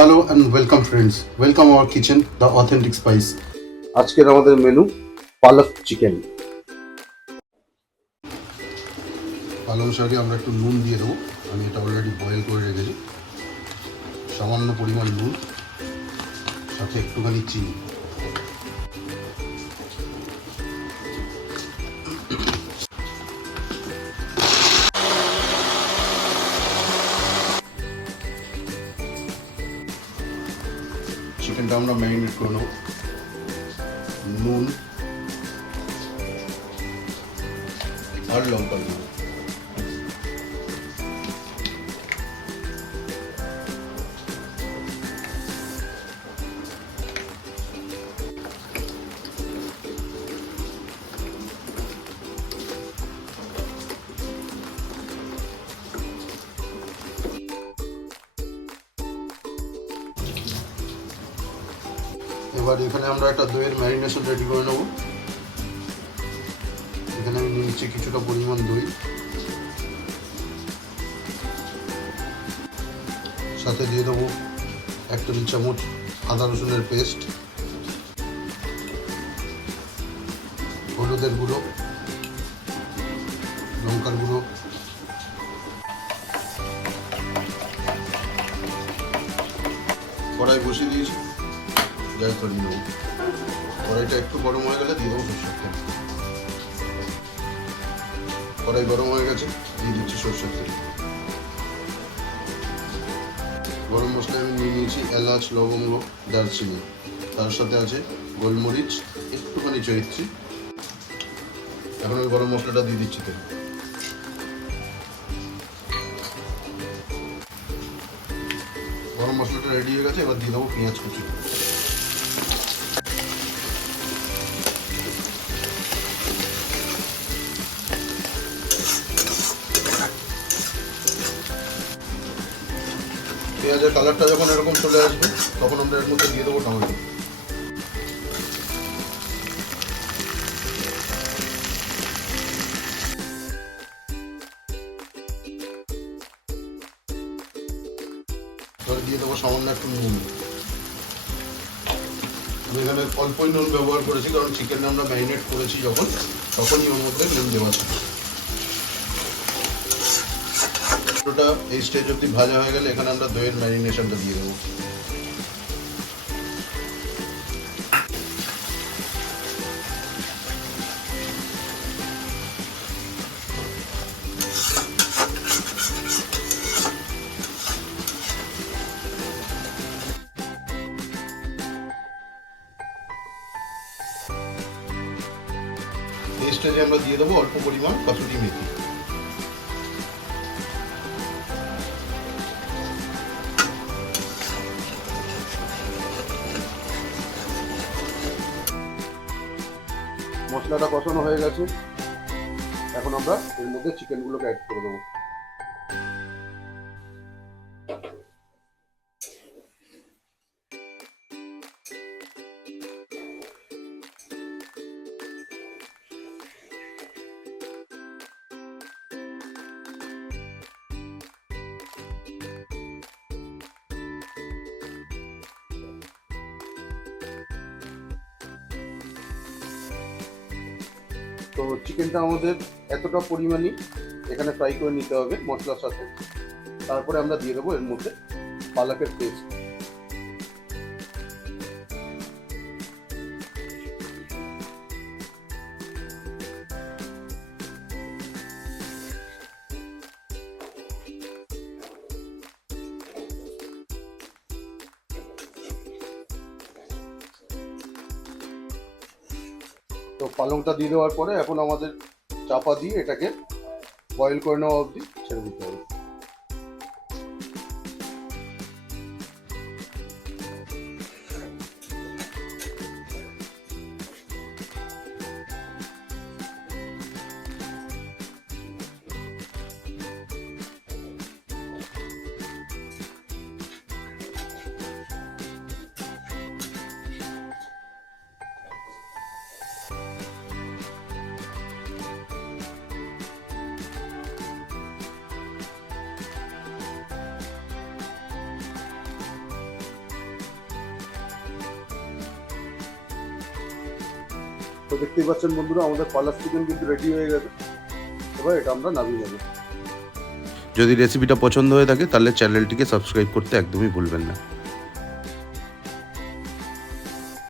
Hello and welcome friends. Welcome our kitchen, the authentic spice. আজকের আমাদের menu পালক chicken পালং শাকে আমরা একটু নুন দিয়ে দেবো আমি এটা অলরেডি বয়েল করে রেখেছি সামান্য পরিমাণ নুন সাথে একটুখানি চিনি চিকেনটা আমরা ম্যারিনেট করে নেব নুন আর লঙ্কা গুঁড়ো। এবার এখানে আমরা একটা দইয়ের ম্যারিনেশন রেডি করে নেব। এখানে আমি নিয়েছি কিছুটা পরিমাণ দই। সাথে দিয়ে দেবো এক টেবিল চামচ আদা রসুনের পেস্ট হলুদের গুঁড়ো, লঙ্কার গুঁড়ো। কড়াই বসিয়ে দিয়েছি। গ্যাস ধরিয়ে দেবো। কড়াইটা একটু গরম হয়ে গেলে দিয়ে দেবো সরষের তেল। কড়াই গরম হয়ে গেছে, দিয়ে দিচ্ছি সরষের তেল। গরম মশলা আমি নিয়ে নিয়েছি, এলাচ, লবঙ্গ, দারচিনি। তার সাথে আছে গোলমরিচ, একটুখানি চৈত্রী। এখন আমি গরম মশলাটা দিয়ে দিচ্ছি তেল। গরম মশলাটা রেডি হয়ে গেছে, এবার দিয়ে দেবো পেঁয়াজ কুচি। পেঁয়াজের কালারটা যখন এরকম চলে আসবে, তখন আমরা এর মধ্যে দিয়ে দেবো টমেটো। দিয়ে দেবো সামান্য একটু নুন। আমি এখানে অল্পই নুন ব্যবহার করেছি, কারণ চিকেন আমরা ম্যারিনেট করেছি যখন, তখনই ওর মধ্যে নুন দেওয়া ছিল। ওটা এই স্টেজ অবধি ভাজা হয়ে গেলে এখানে আমরা দইয়ের ম্যারিনেশনটা দিয়ে দেবো। এই স্টেজে আমরা দিয়ে দেবো অল্প পরিমাণ কাসুরি মেথি। মশলাটা কষানো হয়ে গেছে। এখন আমরা এর মধ্যে চিকেনগুলোকে অ্যাড করে দেবো। তো চিকেনটা আমাদের এতটা পরিমাণই এখানে ফ্রাই করে নিতে হবে মশলার সাথে। তারপরে আমরা দিয়ে দেবো এর মধ্যে পালকের পেস্ট তো পালংটা দিয়ে দেওয়ার পরে এখন আমাদের চাপা দিয়ে এটাকে বয়েল করে নেওয়া অবধি ছেড়ে দিতে হবে। তো দেখতেই পাচ্ছেন বন্ধুরা, আমাদের পার্লার চিকেন কিন্তু রেডি হয়ে গেছে। এবার এটা আমরা নামিয়ে যাব যদি রেসিপিটা পছন্দ হয়ে থাকে, তাহলে চ্যানেলটিকে সাবস্ক্রাইব করতে একদমই ভুলবেন না।